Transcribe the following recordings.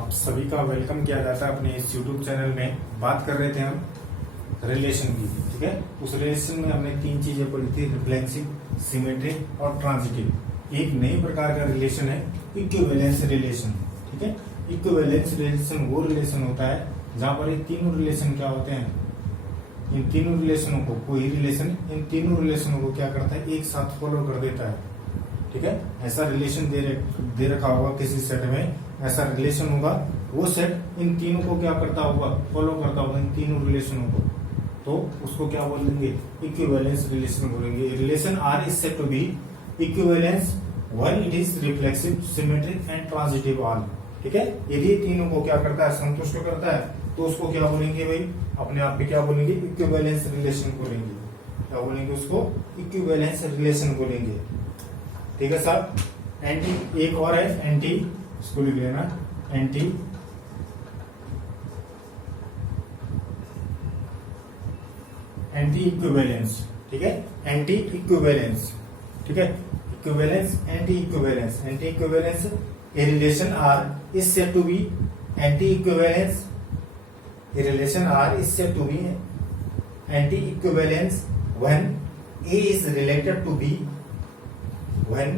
आप सभी का वेलकम किया जाता है अपने इस YouTube चैनल में। बात कर रहे थे हम रिलेशन की, ठीक है। उस रिलेशन में हमने तीन चीजें पढ़ी थी, रिफ्लेक्सिव, सिमेट्रिक और ट्रांजिटिव। एक नई प्रकार का रिलेशन है इक्विवेलेंस रिलेशन, ठीक है। इक्विवेलेंस रिलेशन वो रिलेशन होता है जहां पर ये तीनों रिलेशन क्या होते हैं, इन तीनों रिलेशनों को, कोई रिलेशन इन तीनों रिलेशनों को क्या करता है, एक साथ फॉलो कर देता है, ठीक है। ऐसा रिलेशन दे रखा होगा किसी सेट में, ऐसा रिलेशन होगा, वो सेट इन तीनों को क्या करता होगा, फॉलो करता होगा, इन तीनों रिलेशनों को, तो उसको क्या बोलेंगे, इक्विवेलेंस रिलेशन बोलेंगे। Relation R is said to be equivalence when it is reflexive, symmetric and transitive all, ठीक है। यदि तीनों को क्या करता है, संतुष्ट करता है, तो उसको क्या बोलेंगे भाई, अपने आप पे क्या बोलेंगे, इक्विवेलेंस रिलेशन बोलेंगे। क्या बोलेंगे उसको, इक्विवेलेंस रिलेशन बोलेंगे, ठीक है साहब। एंटी एक और है, एंटी, इसको लिख लेना, एंटी इक्विवेलेंस, ठीक है। एंटी इक्विवेलेंस, ठीक है। Equivalence, anti equivalence. Anti equivalence, a relation R is said to be anti-equivalence. A relation R is said to be anti-equivalence when A is related to B. When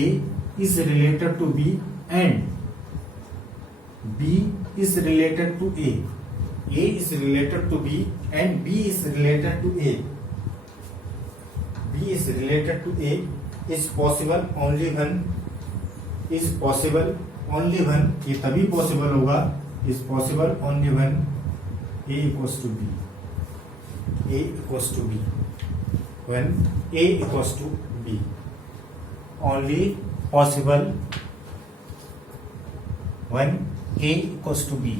A is related to B and B is related to A. A is related to B and B is related to A. B is related to A is possible only when, is possible only when, ये तभी possible होगा, is possible only when A equals to B. A equals to B. When A equals to B. Only possible when A equals to B.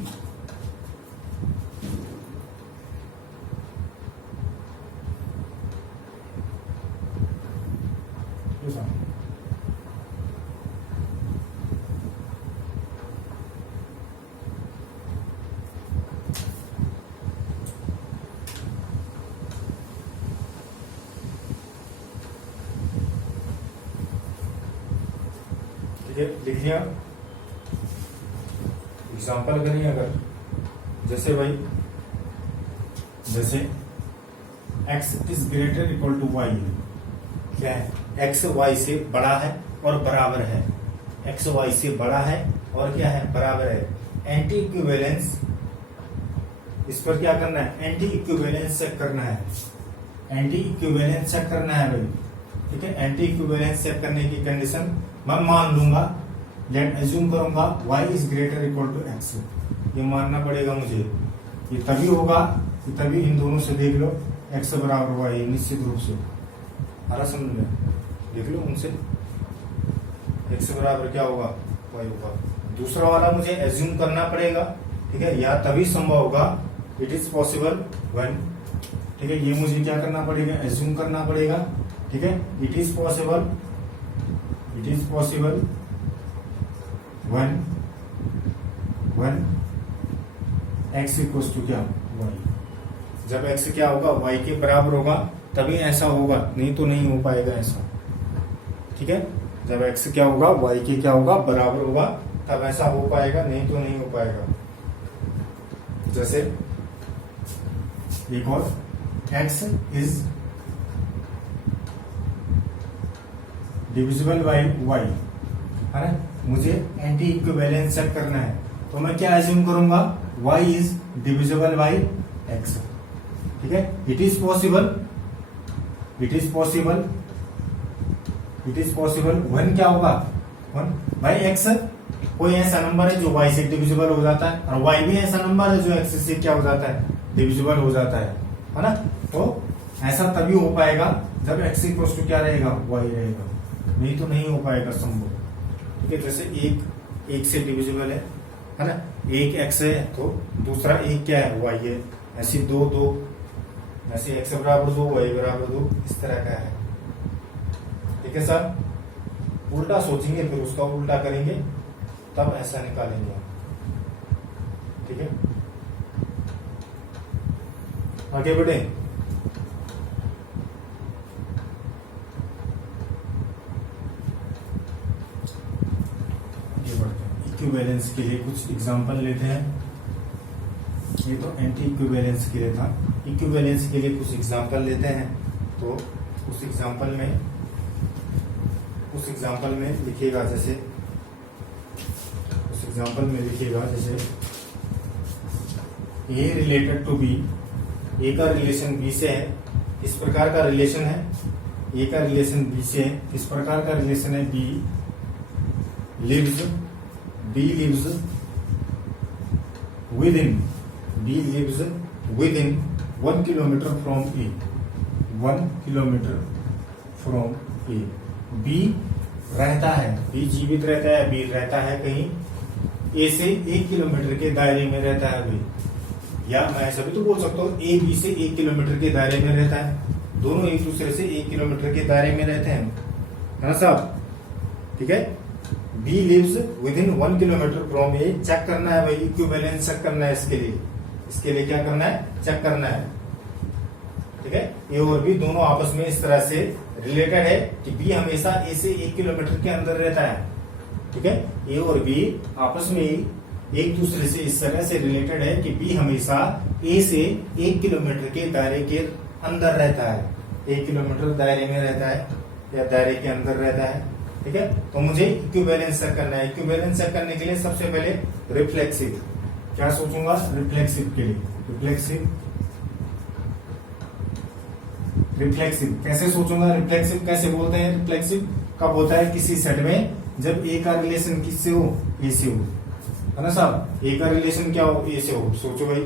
लिख दिया। Example करें अगर, जैसे भाई, जैसे x is greater equal to y, क्या है, x y से बड़ा है और बराबर है, x y से बड़ा है और क्या है, बराबर है। एंटी इक्विवेलेंस, इस पर क्या करना है, एंटी इक्विवेलेंस चेक करना है, एंटी इक्विवेलेंस चेक करना है भाई, ठीक है। एंटी इक्विवेलेंस चेक करने की कंडीशन मैं मान लूंगा, लेट एज्यूम करूंगा y is greater equal to x, ये मानना पड़ेगा मुझे, ये तभी होगा, ये तभी इन दोनों से देख लो, x बराबर y, निश्चित रूप से हरा समझ में, देख लो उनसे, x बराबर क्या होगा, y होगा। दूसरा वाला मुझे एज्यूम करना पड़ेगा, ठीक है, या तभी संभव होगा, इट इज पॉसिबल व्हेन, ठीक है, ये मुझे क्या करना पड़ेगा, एज्यूम करना पड़ेगा, ठीक है। It is possible when x equals to क्या, y, जब x क्या होगा, y के बराबर होगा तभी ऐसा होगा, नहीं तो नहीं हो पाएगा ऐसा, ठीक है। जब x क्या होगा, y के क्या होगा, बराबर होगा, तब ऐसा हो पाएगा, नहीं तो नहीं हो पाएगा। जैसे एक और, x is divisible by y, है ना, मुझे एंटी इक्विवेलेंस चेक करना है, तो मैं क्या एज्यूम करूंगा, y is divisible by x, ठीक है। इट इज पॉसिबल व्हेन क्या होगा, व्हेन भाई x कोई ऐसा नंबर है जो y से डिविजिबल हो जाता है, और y भी ऐसा नंबर है जो x से क्या हो जाता है, डिविजिबल हो जाता है ना। तो ऐसा तभी हो पाएगा जब x इक्वल्स टू क्या रहेगा, y रहेगा, नहीं तो नहीं हो पाएगा संभव, ठीक है। जैसे एक से डिविजिबल है ना, एक x है तो दूसरा एक क्या है, y है, ऐसे दो, ऐसे x बराबर 2, y बराबर 2, इस तरह का है, ठीक है साहब। उल्टा सोचेंगे फिर उसका उल्टा करेंगे, तब ऐसा निकालेंगे, ठीक है। आगे बढ़े, इक्विवेलेंस के लिए कुछ एग्जांपल लेते हैं। ये तो एंटी इक्विवेलेंस के लिए था, इक्विवेलेंस के लिए कुछ एग्जांपल लेते हैं। तो उस एग्जांपल में लिखिएगा जैसे, ए रिलेटेड टू बी, ए का रिलेशन बी से है, किस प्रकार का रिलेशन है, ए का रिलेशन बी से है, किस प्रकार का रिलेशन है, B lives within 1 kilometre from A, 1 kilometre from A. B रहता है, बी जीवित रहता है, बी रहता है कहीं ए से 1 किलोमीटर के दायरे में रहता है बी, या मैं ऐसा भी तो बोल सकता हूँ ए बी से 1 किलोमीटर के दायरे में रहता है, दोनों एक दूसरे से 1 किलोमीटर के दायरे में रहते हैं, है ना साहब। ठीक है, B lives within 1 kilometre from A. Check करना है भाई, इक्विवेलेंस चेक करना है, इसके लिए क्या करना है, चेक करना है। ठीक है, ए और बी दोनों आपस में इस तरह से रिलेटेड है कि बी हमेशा ए से 1 किलोमीटर के अंदर रहता है। ठीक है, ए और बी आपस में एक दूसरे से इस तरह से रिलेटेड है कि बी हमेशा ए से 1 किलोमीटर के दायरे के अंदर रहता है, 1 किलोमीटर दायरे में रहता है या दायरे के अंदर रहता है। ठीक है, तो मुझे इक्विवेलेंस चेक करना है। इक्विवेलेंस चेक करने के लिए सबसे पहले रिफ्लेक्सिव, क्या सोचूंगा, रिफ्लेक्सिव के लिए, रिफ्लेक्सिव कैसे सोचूंगा, रिफ्लेक्सिव कैसे बोलते हैं, रिफ्लेक्सिव कब होता है, किसी सेट में जब ए का रिलेशन किससे हो, ए से हो, है ना साहब। ए का रिलेशन क्या हो, ए से हो, सोचो भाई।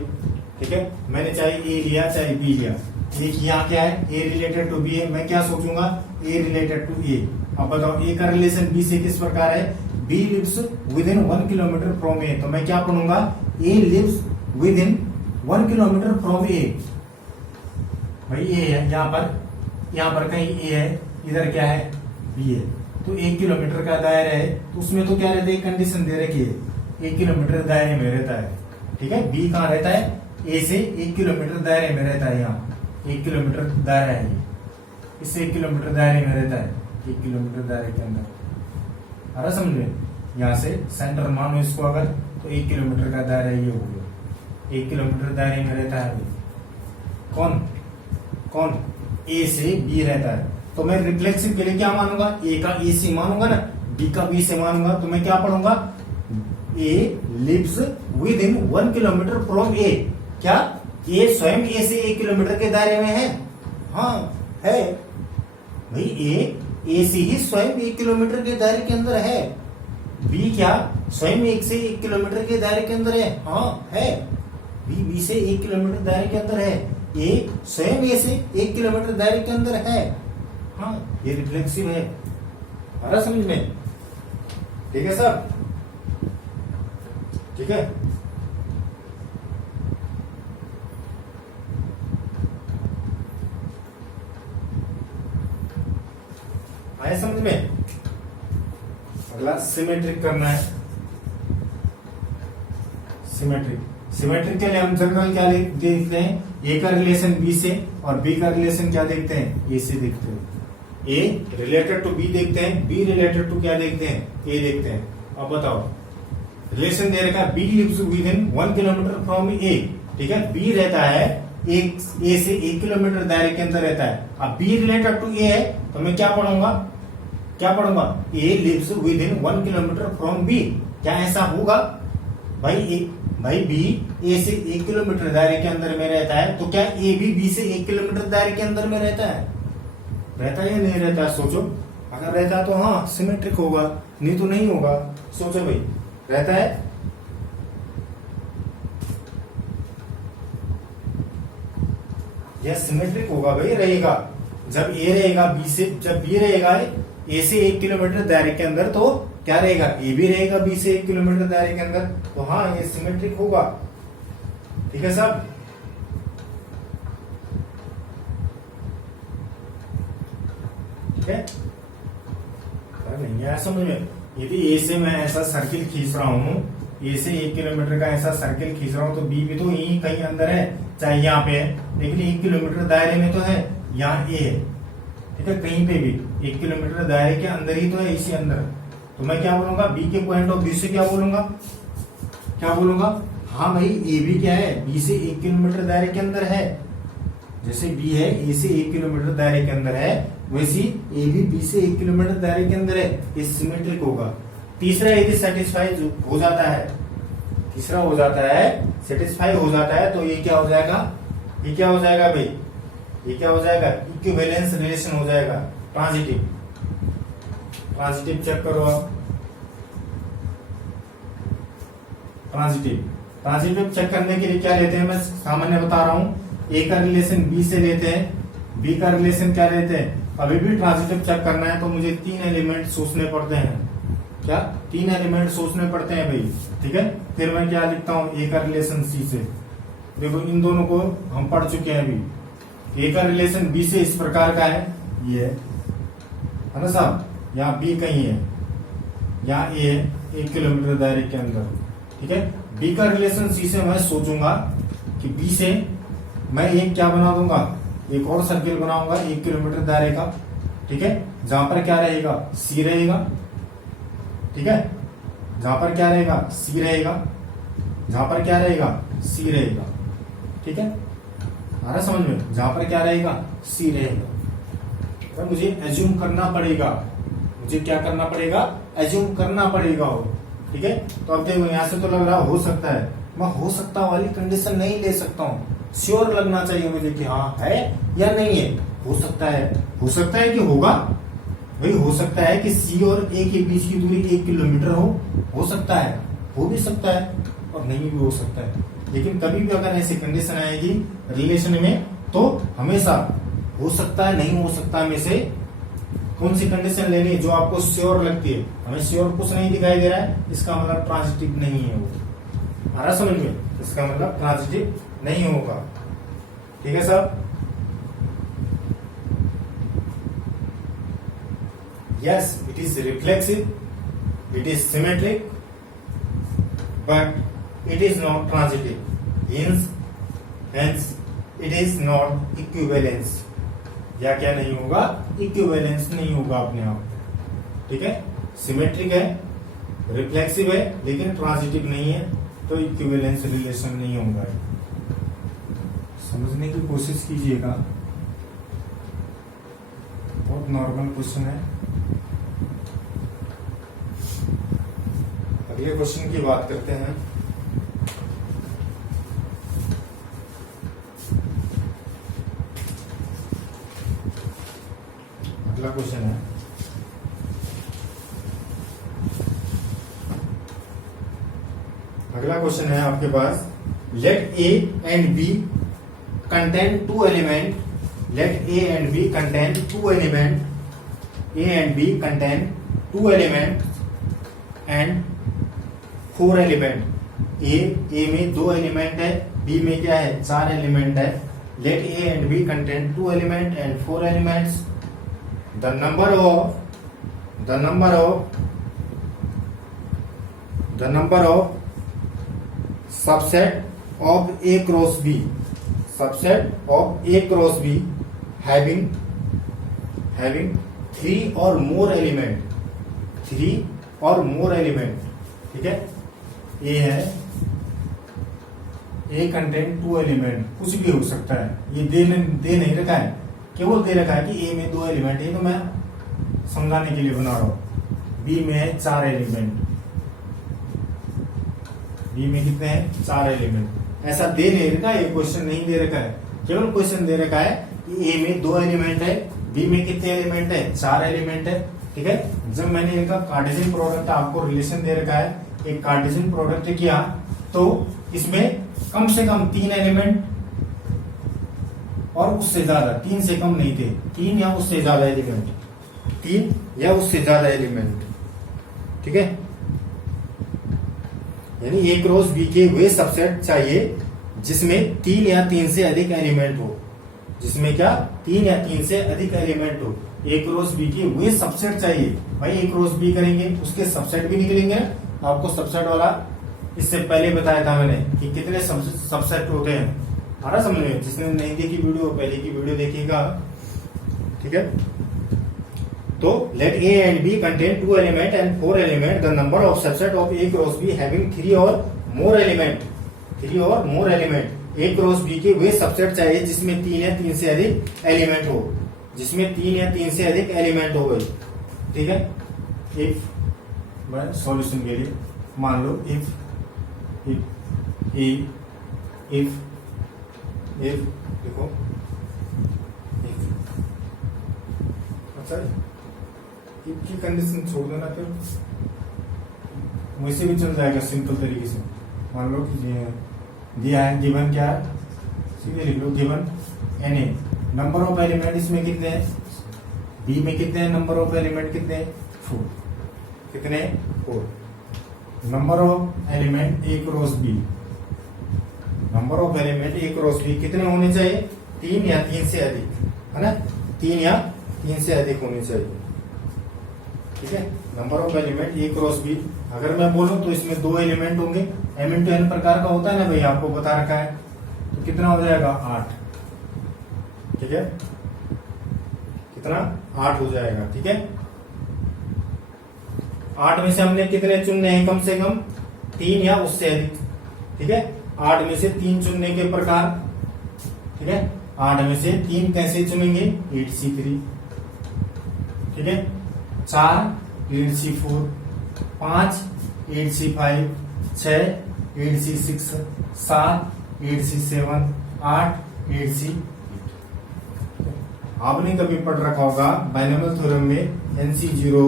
ठीक है, मैंने चाहे ए लिया चाहे बी लिया, एक यहाँ क्या है, ए रिलेटेड टू बी है, मैं क्या सोचूंगा, ए रिलेटेड टू ए। अब बताओ ए का रिलेशन बी से किस प्रकार है, B lives within 1 kilometre from A, तो मैं क्या पढ़ूंगा, A lives within 1 kilometre from A. भाई ए है यहाँ पर कहीं ए है, इधर क्या है, बी है, तो 1 किलोमीटर का दायरा है, तो उसमें तो क्या रहता है, कंडीशन दे रखी है, 1 किलोमीटर दायरे में रहता है। ठीक है, बी कहाँ रहता है, ए से 1 किलोमीटर दायरे में रहता है, यहाँ 1 किलोमीटर दायरा है, इससे 1 किलोमीटर दायरे में रहता है, 1 किलोमीटर दायरे के अंदर, आ रहा समझ में। यहाँ से सेंटर मानो इसको अगर, तो 1 किलोमीटर का दायरा ये हो गया, 1 किलोमीटर दायरे में रहता है। कौन ए से बी रहता है, तो मैं रिफ्लेक्सिव के लिए क्या मानूंगा, ए का ए से मानूंगा ना, बी का बी से मानूंगा, तो मैं क्या पढ़ूंगा, A lives within 1 kilometre from A. क्या ए स्वयं ए से 1 किलोमीटर के दायरे में है, हाँ है भाई, ए से ही स्वयं 1 किलोमीटर के दायरे के अंदर है। बी क्या स्वयं 1 से 1 किलोमीटर के दायरे के अंदर है, हाँ है, बी से 1 किलोमीटर दायरे के अंदर है, ए स्वयं ए से 1 किलोमीटर दायरे के अंदर है, हाँ ये रिफ्लेक्सिव है, आ रहा समझ में। ठीक है सर, ठीक है। आया समझ में। अगला सिमेट्रिक करना है, सिमेट्रिक के लिए हम जनरल क्या देखते हैं, ए का रिलेशन बी से और बी का रिलेशन क्या देखते हैं, ए से देखते हैं। ए रिलेटेड टू बी देखते हैं, बी रिलेटेड टू क्या देखते हैं, ए देखते हैं। अब बताओ, रिलेशन दे रखा है B lives within 1 kilometre from A. ठीक है, बी रहता है एक ए से 1 किलोमीटर दायरे के अंदर रहता है। अब बी रिलेटेड टू ए है, तो मैं क्या पढ़ूंगा, A lives within 1 kilometre from B. क्या ऐसा होगा भाई बी ए से 1 किलोमीटर दायरे के अंदर में रहता है, तो क्या ए भी बी से 1 किलोमीटर दायरे के अंदर में रहता है या नहीं रहता है, सोचो। अगर रहता है तो हाँ सिमेट्रिक होगा, नहीं तो नहीं होगा। सोचो भाई, रहता है, यह सिमेट्रिक होगा भाई, रहेगा जब ए रहेगा बी से, जब बी रहेगा ए से 1 किलोमीटर दायरे के अंदर, तो क्या रहेगा, ए भी रहेगा बी से 1 किलोमीटर दायरे के अंदर, तो हाँ ये सिमेट्रिक होगा। ठीक है साहब, ठीक है। नहीं आया समझ में। यदि ए से मैं ऐसा सर्किल खींच रहा हूं, ए से 1 किलोमीटर का ऐसा सर्किल खींच रहा हूं, तो बी भी तो यही कहीं अंदर है, चाहे यहाँ पे है, लेकिन 1 किलोमीटर दायरे में तो है, यहाँ ए है। ठीक है, कहीं पे भी 1 किलोमीटर दायरे के अंदर ही तो है, इसी अंदर, तो मैं क्या बोलूंगा, बी के पॉइंट ऑफ व्यू से क्या बोलूंगा, क्या बोलूंगा, हाँ भाई ए बी क्या है, बी से 1 किलोमीटर दायरे के अंदर है। जैसे बी है ए से 1 किलोमीटर दायरे के अंदर है, वैसी ए भी बी से 1 किलोमीटर दायरे के अंदर है, ये सिमेट्रिक होगा। तीसरा यदि सेटिस्फाई हो जाता है, तीसरा हो जाता है, सेटिस्फाई हो जाता है, तो ये क्या हो जाएगा, ये क्या हो जाएगा भाई, ये क्या हो जाएगा, इक्विवेलेंस रिलेशन हो जाएगा, ट्रांजिटिव। ट्रांजिटिव चेक करो आप, ट्रांजिटिव। ट्रांजिटिव चेक करने के लिए क्या लेते हैं, मैं सामान्य बता रहा हूं, ए का रिलेशन बी से लेते हैं, बी का रिलेशन क्या लेते हैं। अभी भी ट्रांजिटिव चेक करना है तो मुझे 3 एलिमेंट सोचने पड़ते हैं, क्या 3 एलिमेंट सोचने पड़ते हैं भाई, ठीक है। फिर मैं क्या लिखता हूं, ए का रिलेशन सी से। देखो इन दोनों को हम पढ़ चुके हैं अभी। ए का रिलेशन बी से इस प्रकार का है, ये है ना साहब, यहाँ बी कहीं है, यहाँ ए है 1 किलोमीटर दायरे के अंदर, ठीक है। बी का रिलेशन सी से मैं सोचूंगा कि बी से मैं एक क्या बना दूंगा, एक और सर्किल बनाऊंगा 1 किलोमीटर दायरे का, ठीक है, जहां पर क्या रहेगा, सी रहेगा, ठीक है, जहां पर क्या रहेगा, सी रहेगा, जहां पर क्या रहेगा, सी रहेगा, ठीक है, आ रहा समझ में, जहां पर क्या रहेगा, सी रहेगा। तो मुझे एज्यूम करना पड़ेगा, मुझे क्या करना पड़ेगा, एज्यूम करना पड़ेगा हो, ठीक है। तो अब देखो यहां से तो लग रहा हो सकता है, मैं हो सकता वाली कंडीशन नहीं ले सकता हूं, श्योर लगना चाहिए मुझे कि हाँ है या नहीं है। हो सकता है कि होगा भाई, हो सकता है कि सी और ए के बीच की दूरी 1 किलोमीटर हो सकता है, हो भी सकता है और नहीं भी हो सकता है। लेकिन कभी भी अगर ऐसी कंडीशन आएगी रिलेशन में, तो हमेशा हो सकता है, नहीं हो सकता में से कौन सी कंडीशन लेनी है जो आपको श्योर लगती है। हमें श्योर कुछ नहीं दिखाई दे रहा है, इसका मतलब ट्रांजिटिव नहीं है वो, आ रहा समझ में, इसका मतलब ट्रांजिटिव नहीं होगा, ठीक है साहब। Yes, it is reflexive, it is symmetric, but it is not transitive. Hence, it is not equivalence. या क्या नहीं होगा, इक्विवेलेंस नहीं होगा अपने आप, ठीक है। सिमेट्रिक है, रिफ्लेक्सिव है, लेकिन ट्रांजिटिव नहीं है, तो इक्विवेलेंस रिलेशन नहीं होगा। समझने की कोशिश कीजिएगा, बहुत नॉर्मल क्वेश्चन है। अगले क्वेश्चन की बात करते हैं। अगला क्वेश्चन है, अगला क्वेश्चन है आपके पास, let A and B contain 2 element, let A and B contain 2 element, A and B contain 2 element and 4 element. A में 2 एलिमेंट है, B में क्या है, 4 एलिमेंट है। Let A and B contain 2 element and 4 elements. The number of subset of A cross B, subset of A cross B having 3 or more element, 3 or more element, ठीक है। A है, A contain 2 element, कुछ भी हो सकता है, ये दे नहीं रखा है, केवल दे रखा है कि A में 2 एलिमेंट है, तो मैं समझाने के लिए बना रहा हूं। B में है 4 एलिमेंट, B में कितने हैं, 4 एलिमेंट। ऐसा दे नहीं रखा है, ये क्वेश्चन नहीं दे रखा है, केवल क्वेश्चन दे रखा है कि A में 2 एलिमेंट है, B में कितने एलिमेंट है, 4 एलिमेंट है, ठीक है। जब मैंने इनका कार्टेशियन प्रोडक्ट आपको रिलेशन दे रखा है, एक कार्टेशियन प्रोडक्ट किया, तो इसमें कम से कम 3 एलिमेंट और उससे ज्यादा, 3 से कम नहीं थे, 3 या उससे ज्यादा एलिमेंट, 3 या उससे ज्यादा एलिमेंट, ठीक है। यानी A क्रॉस B के वे सबसेट चाहिए जिसमें 3 या 3 से अधिक एलिमेंट हो, जिसमें क्या 3 या 3 से अधिक एलिमेंट हो। A क्रॉस B के वे सबसेट चाहिए भाई, A क्रॉस B करेंगे उसके सबसेट भी निकलेंगे। आपको सबसेट वाला इससे पहले बताया था मैंने कि कितने सबसेट होते हैं, आ रहा समझ में। जिसने नहीं देखी वीडियो, पहले की वीडियो देखिएगा, ठीक है। तो let A and B contain 2 element and 4 element, the number of subset of A cross B having 3 or more element, 3 or more element. A cross B के वे सबसेट चाहिए जिसमें 3 या 3 से अधिक एलिमेंट हो, जिसमें 3 या 3 से अधिक एलिमेंट हो गई। ठीक है, इफ मैं सॉल्यूशन के लिए मान लो इफ देखो अच्छा इफ की कंडीशन छोड़ देना, फिर वैसे भी चल जाएगा सिंपल तरीके से। मान लो कि दिया है, गिवन क्या है, सीधे लिख लो given n A, number of element इसमें कितने हैं, बी में कितने हैं, नंबर ऑफ एलिमेंट कितने हैं, 4, कितने 4। Number of element A cross B, number of element A cross B कितने होने चाहिए, 3 या 3 से अधिक, है ना, 3 या 3 से अधिक होने चाहिए। ठीक है, number of element A cross B, अगर मैं बोलूं तो इसमें 2 एलिमेंट होंगे, m इंटू n प्रकार का होता है ना भाई, आपको बता रखा है, तो कितना हो जाएगा 8। ठीक है, कितना 8 हो जाएगा। ठीक है, 8 में से हमने कितने चुनने हैं, कम से कम 3 या उससे अधिक। ठीक है, 8 में से 3 चुनने के प्रकार। ठीक है, 8 में से 3 कैसे चुनेंगे, 8C3। ठीक है, 4 8C4, 5 8C5, 6 8C6, 7 8C7, 8 8C8। आपने कभी पढ़ रखा होगा बाइनोमियल थ्योरम में NC0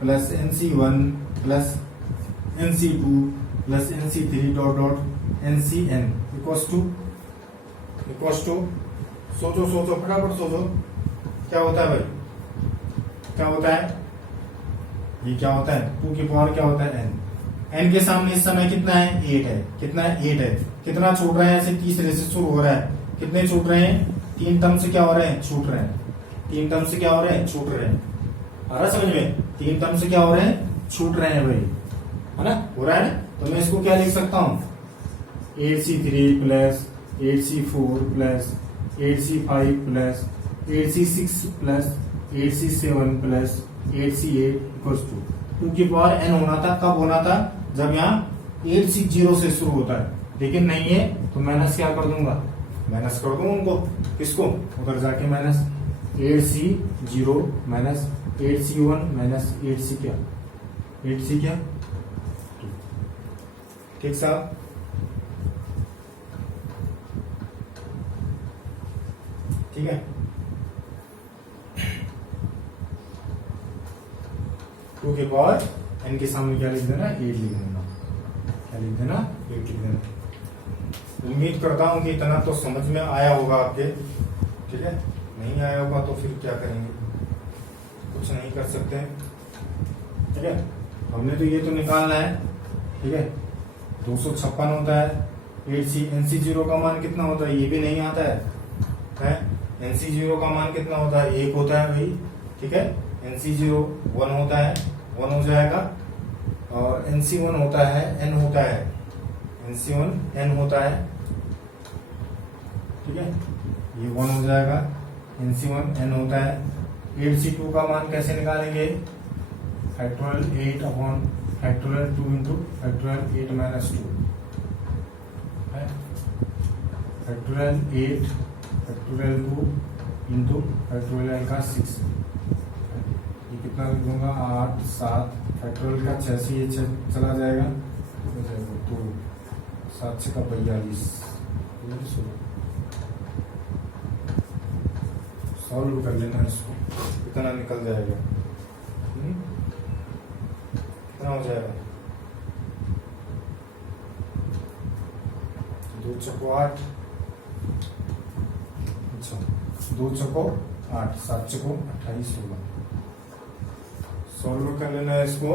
plus NC1 plus NC2 plus NC3 dot dot NCN equals to सोचो फटाफट सोचो, क्या होता है भाई, क्या होता है, ये क्या होता है, 2 की पावर क्या होता है n के सामने इस समय कितना है, 8 है, कितना है 8 है, कितना छूट रहे हैं, ऐसे तीसरे से शुरू हो रहा है, कितने छूट रहे हैं, 3 टर्म से क्या हो रहे हैं, छूट रहे हैं, 3 टर्म से क्या हो रहे हैं, छूट रहे हैं। आ रहा समझ में, 3 टर्म से क्या हो रहे हैं, छूट रहे हैं भाई, है ना, हो रहा है ना। तो मैं इसको क्या लिख सकता हूँ, 8C3 plus 8C4 plus 8C5 plus 8C6 plus 8C7 plus 8C8 equals to 2 की पावर n होना था, कब होना था, जब यहाँ 860 से शुरू होता है, लेकिन नहीं है तो माइनस क्या कर दूंगा, माइनस कर दूंगा उनको, किसको, उधर जाके minus 8C0 minus 8C1 minus 8C क्या, 8C क्या, ठीक साहब। ठीक है, 2 की पावर n के सामने क्या लिख देना, 8 लिख देना, क्या लिख देना, 8 लिख देना। उम्मीद करता हूं कि इतना तो समझ में आया होगा आपके। ठीक है, नहीं आया होगा तो फिर क्या करेंगे, कुछ नहीं कर सकते हैं। ठीक है, हमने तो ये तो निकालना है। ठीक है, 256 होता है, 8C NC0 का मान कितना होता है, ये भी नहीं आता है? NC0 का मान कितना होता है, 1 होता है भाई। ठीक है, NC0 1 होता है, 1 हो जाएगा, और NC1 होता है, n होता है, NC1 n होता है। ठीक है, ये 1 हो जाएगा, NC1 n होता है। 8C2 का मान कैसे निकालेंगे, factorial 8 upon factorial 2 into factorial 8 minus 2, factorial 8 factorial 2 into factorial का 6, ये कितना लिख दूंगा, 8 7 फैक्टोरियल का 6 से ये चला जाएगा, तो 7 6 का 42, सॉल्व कर लेना इसको, कितना निकल जाएगा, कितना हो जाएगा, 2 चौको 8, अच्छा 2 चौको 8, 7 चौको 28 होगा। सॉल्व कर लेना है इसको,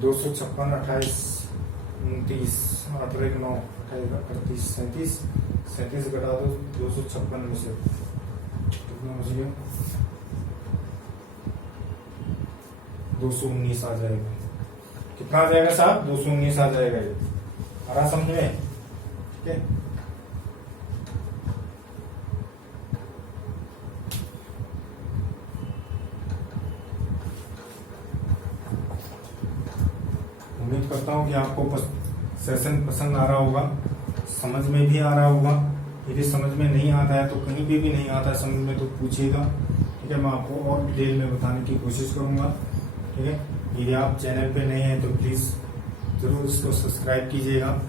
256 28 29 8 9 38 37 घटा दो 256 में से, कितना बच गया, 219 आ जाएगा। कितना आ जाएगा साहब, 219 आ जाएगा। ये आ रहा समझ में? ठीक है, उम्मीद करता हूँ कि आपको सेशन पसंद आ रहा होगा, समझ में भी आ रहा होगा। यदि समझ में नहीं आता है तो कहीं पे भी नहीं आता है समझ में तो पूछिएगा, ठीक है। मैं आपको और डिटेल में बताने की कोशिश करूंगा, ठीक है। यदि आप चैनल पे नए हैं तो प्लीज़ ज़रूर इसको सब्सक्राइब कीजिएगा,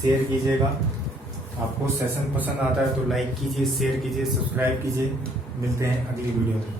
शेयर कीजिएगा। आपको सेशन पसंद आता है तो लाइक कीजिए, शेयर कीजिए, सब्सक्राइब कीजिए। मिलते हैं अगली वीडियो में।